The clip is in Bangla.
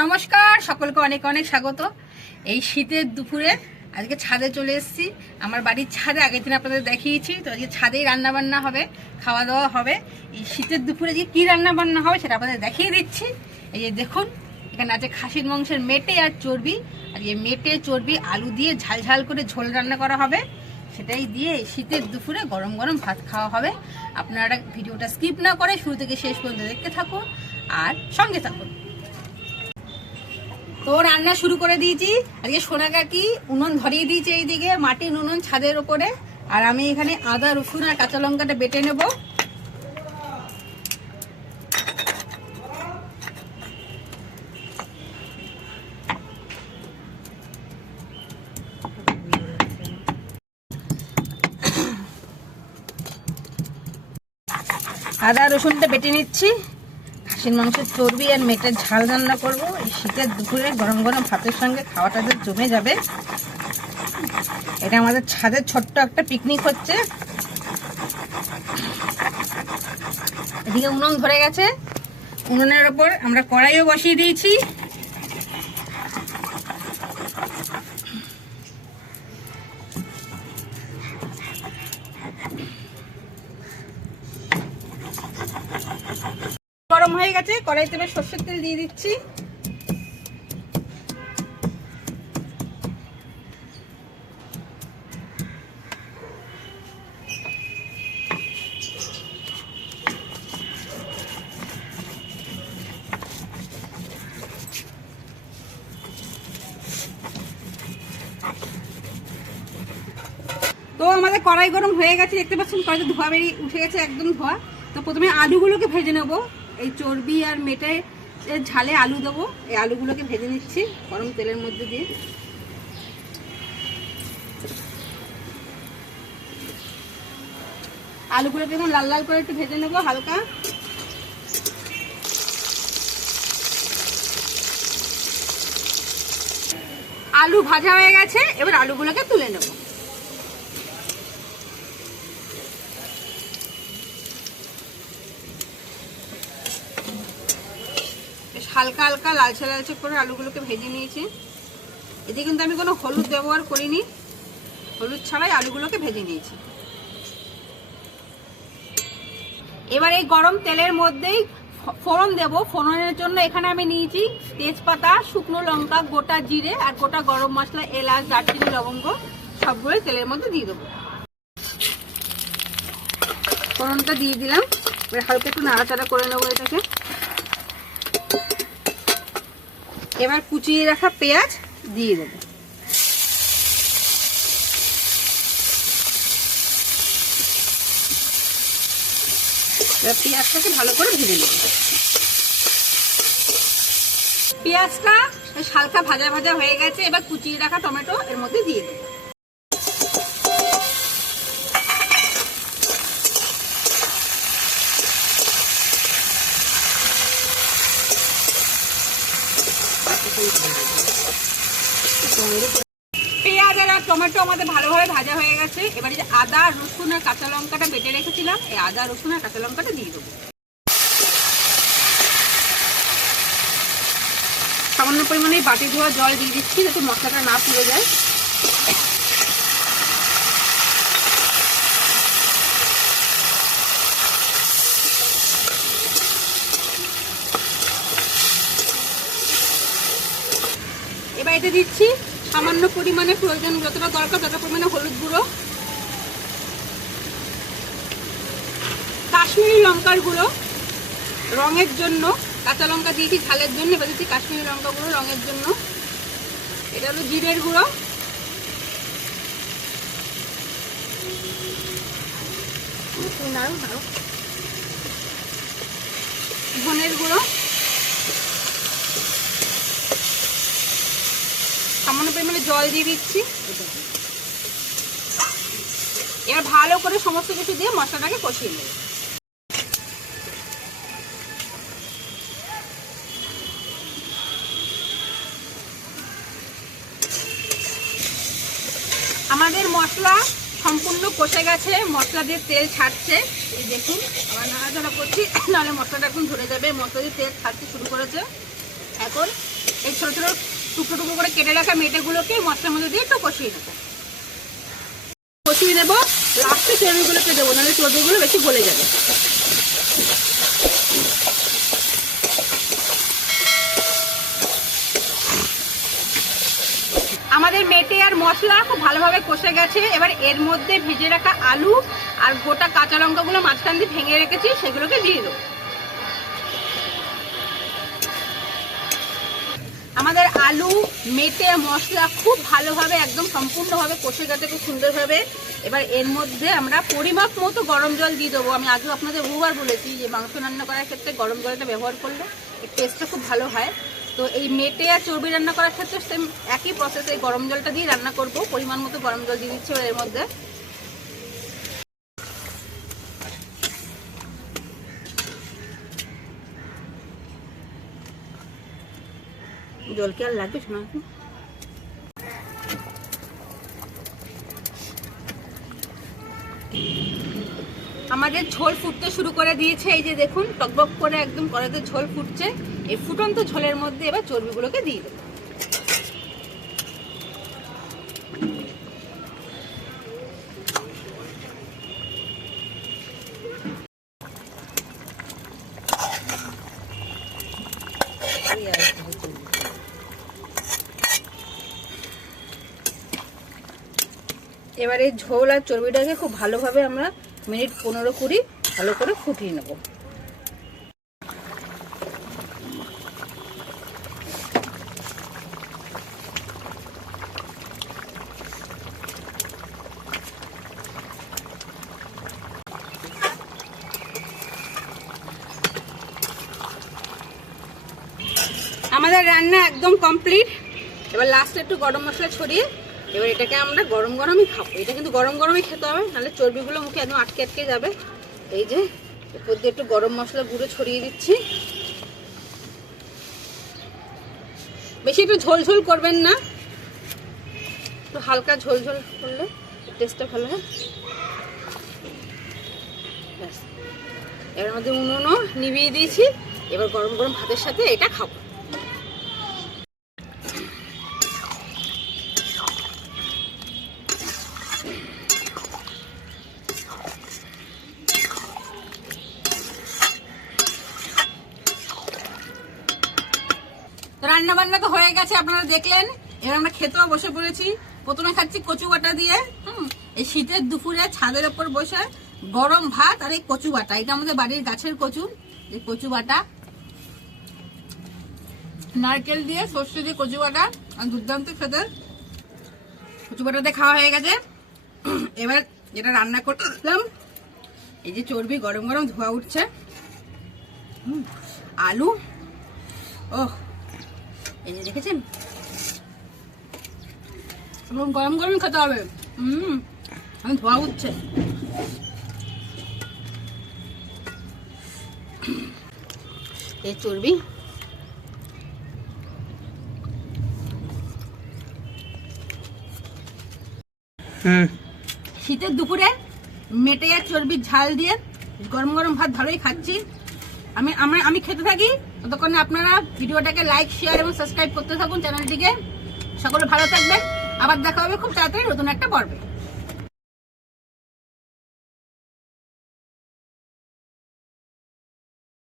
নমস্কার, সকলকে অনেক অনেক স্বাগত। এই শীতের দুপুরে আজকে ছাদে চলে এসেছি। আমার বাড়ির ছাদে আগের দিন আপনাদের দেখিয়েছি। তো আজকে ছাদেই রান্না বান্না হবে খাওয়া দাওয়া হবে। এই শীতের দুপুরে যে কী রান্না বান্না হবে সেটা আপনাদের দেখিয়ে দিচ্ছি। এই যে দেখুন, এখানে আছে খাসির মাংসের মেটে আর চর্বি। আর এই মেটে, চর্বি, আলু দিয়ে ঝাল ঝাল করে ঝোল রান্না করা হবে। সেটাই দিয়ে শীতের দুপুরে গরম গরম ভাত খাওয়া হবে। আপনারা ভিডিওটা স্কিপ না করে শুরু থেকে শেষ পর্যন্ত দেখতে থাকুন আর সঙ্গে থাকুন। তো রান্না শুরু করে দিয়েছি। আজকে সোনা কাকি উনুন ধরিয়ে দিয়েছে এইদিকে, মাটির উনুন ছাদের ওপরে আর আমি এখানে আদা, রসুন আর কাঁচা লঙ্কাটা বেটে নেব। আদা, রসুনটা বেটে নিচ্ছি। খাসির মাংসের চর্বি আর মেটের ঝাল রান্না করব। এই শীতের দুপুরে গরম গরম ভাতের সঙ্গে খাওয়াটা যে জমে যাবে, এটা আমাদের ছাদের ছোট্ট একটা পিকনিক হচ্ছে। এদিকে উনুন ধরে গেছে। উনুনের ওপর আমরা কড়াইও বসিয়ে দিয়েছি। হয়ে গেছে, কড়াইতে এবার সর্ষের তেল দিয়ে দিচ্ছি। তো আমাদের কড়াই গরম হয়ে গেছে, দেখতে পাচ্ছেন কড়াইতে ধোয়া বেরিয়ে উঠে গেছে একদম ধোয়া। তো প্রথমে আলুগুলোকে ভেজে নেব। এই চর্বি আর মেটে ঝালে আলু দেবো। এই আলুগুলোকে ভেজে নিচ্ছি, গরম তেলের মধ্যে দিয়ে। আলুগুলোকে এখন লাল লাল করে একটু ভেজে নেব হালকা। আলু ভাজা হয়ে গেছে, এবার আলুগুলোকে তুলে নেব। হালকা হালকা লালচে লালচে করে আলুগুলোকে ভেজে নিয়েছি। এতে কিন্তু আমি কোনো হলুদ ব্যবহার করিনি। হলুদ ছাড়াই আলুগুলোকে ভেজে নিয়েছি। এবার এই গরম তেলের মধ্যেই ফোড়ন দেব। ফোড়নের জন্য এখানে আমি নিয়েছি তেজপাতা, শুকনো লঙ্কা, গোটা জিরে আর গোটা গরম মশলা, এলাচ, দারচিনি, লবঙ্গ সবগুলোই তেলের মধ্যে দিয়ে দেবো। ফোড়নটা দিয়ে দিলাম। এবার হালকা একটু নাড়াচাড়া করে নেব এটাকে। এবার কুচিয়ে রাখা পেঁয়াজ দিয়ে দেবো। এবার পেঁয়াজটাকে ভালো করে ভেজে নেব। পেঁয়াজটা হালকা ভাজা ভাজা হয়ে গেছে, এবার কুচিয়ে রাখা টমেটো এর মধ্যে দিয়ে দেবো পেঁয়াজ আর টমেটো আমাদের ভালোভাবে হয়ে এবারে যে আদা, রসুন আর কাঁচা লঙ্কাটা বেটে রেখেছিলাম, এই আদা, রসুন আর কাঁচা লঙ্কাটা দিয়ে দেবো। সামান্য পরিমাণে বাটি ধোয়া জল দিয়ে দিচ্ছি, যাতে মশলাটা না পুড়ে যায়। এবার এতে দিচ্ছি সামান্য পরিমাণে প্রয়োজন, যতটা দরকার ততটা পরিমাণে হলুদ গুঁড়ো। কাশ্মীরি লঙ্কার গুঁড়ো রঙের জন্য, কাঁচা লঙ্কা দিয়েছি ঝালের জন্য, এবার দিচ্ছি কাশ্মীরি লঙ্কা গুঁড়ো রঙের জন্য। এটা হলো জিরের গুঁড়ো। ধনের গুঁড়ো। সামান্য পরিমাণে জল দিয়ে দিচ্ছি। এবার ভালো করে সমস্ত কিছু দিয়ে মশলাটাকে কষিয়ে নেব। আমাদের মশলা সম্পূর্ণ কষে গেছে, মশলা দিয়ে তেল ছাড়ছে। এই দেখুন, আবার নাড়াচাড়া করছি, নাহলে মশলাটা এখন ধরে যাবে। মশলা দিয়ে তেল ছাড়তে শুরু করেছে। এখন এই ছোটো ছোটো টুকরো টুকরো করে কেটে রাখা মেটেগুলোকে মশলার মধ্যে দিয়ে একটু কষিয়ে নেব। কষিয়ে নেব, লাস্টে চর্বিগুলোকে দেবো, নাহলে চর্বিগুলো বেশি গলে যাবে আমাদের মেটে আর মশলা খুব ভালোভাবে কষে গেছে। এবার এর মধ্যে ভেজে রাখা আলু আর গোটা কাঁচা লঙ্কাগুলো মাঝখান দিয়ে ভেঙে রেখেছি, সেগুলোকে দিয়ে দেবো। আমাদের আলু মেটে মশলা খুব ভালোভাবে একদম সম্পূর্ণভাবে কষে গেছে, খুব সুন্দরভাবে। এবার এর মধ্যে আমরা পরিমাপ মতো গরম জল দিয়ে দেবো। আমি আগেও আপনাদের বহুবার বলেছি যে মাংস রান্না করার ক্ষেত্রে গরম জলটা ব্যবহার করলে টেস্টটা খুব ভালো হয়। তো এই মেটে আর চর্বি রান্না করার ক্ষেত্রে সেম একই প্রসেসে গরম জলটা দিয়ে রান্না করব। পরিমাণ মতো গরম জল দিয়ে দিচ্ছি এর মধ্যে। জল কি আর লাগবে শোনা আমাদের ঝোল ফুটতে শুরু করে দিয়েছে। এই যে দেখুন, টকবক করে একদম কড়াইতে ঝোল ফুটছে। এই ফুটন্ত ঝোলের মধ্যে এবার চর্বিগুলোকে দিয়ে দেবো। এবারে ঝোল আর চর্বিটাকে খুব ভালোভাবে আমরা মিনিট পনেরো কুড়ি ভালো করে ফুটিয়ে নেব। আমাদের রান্না একদম কমপ্লিট এবার লাস্টে একটু গরম মশলা ছড়িয়ে এবার এটাকে আমরা গরম গরমই খাব। এটা কিন্তু গরম গরমই খেতে হবে, নাহলে চর্বিগুলো মুখে একদম আটকে আটকে যাবে। এই যে উপর দিয়ে একটু গরম মশলা গুঁড়ো ছড়িয়ে দিচ্ছি। বেশি একটু ঝোল ঝোল করবেন না। একটু হালকা ঝোল ঝোল করলে টেস্টটা ভালো হয়। এর মধ্যে উনুনও নিভিয়ে দিয়েছি। এবার গরম গরম ভাতের সাথে এটা খাব তো রান্না তো হয়ে গেছে, আপনারা দেখলেন। এবার আমরা খেতেও বসে পড়েছি। প্রথমে খাচ্ছি কচু বাটা দিয়ে, হুম। এই শীতের দুপুরে ছাদের ওপর বসে গরম ভাত আর এই কচু বাটা। এটা আমাদের বাড়ির গাছের কচু, এই কচু বাটা। নারকেল দিয়ে সর্ষে দিয়ে কচু বাটা আর দুর্দান্ত খেতে। কচু বাটাতে খাওয়া হয়ে গেছে। এবার যেটা রান্না করলাম, এই যে চর্বি গরম গরম ধোয়া উঠছে। আলু, ওহ এই যে দেখেছেন? গরম গরম খেতে হবে। হুম আমি ধোয়া উঠছে। এই চর্বি। হুম। শীতের দুপুরে মেটে আর চর্বির ঝাল দিয়ে গরম গরম ভাত ভালোই খাচ্ছি। আমি আমরা আমি খেতে থাকি। ততক্ষণে আপনারা ভিডিওটাকে লাইক শেয়ার এবং সাবস্ক্রাইব করতে থাকুন চ্যানেলটিকে। সকলে ভালো থাকবেন। আবার দেখা হবে খুব তাড়াতাড়ি নতুন একটা পর্বে।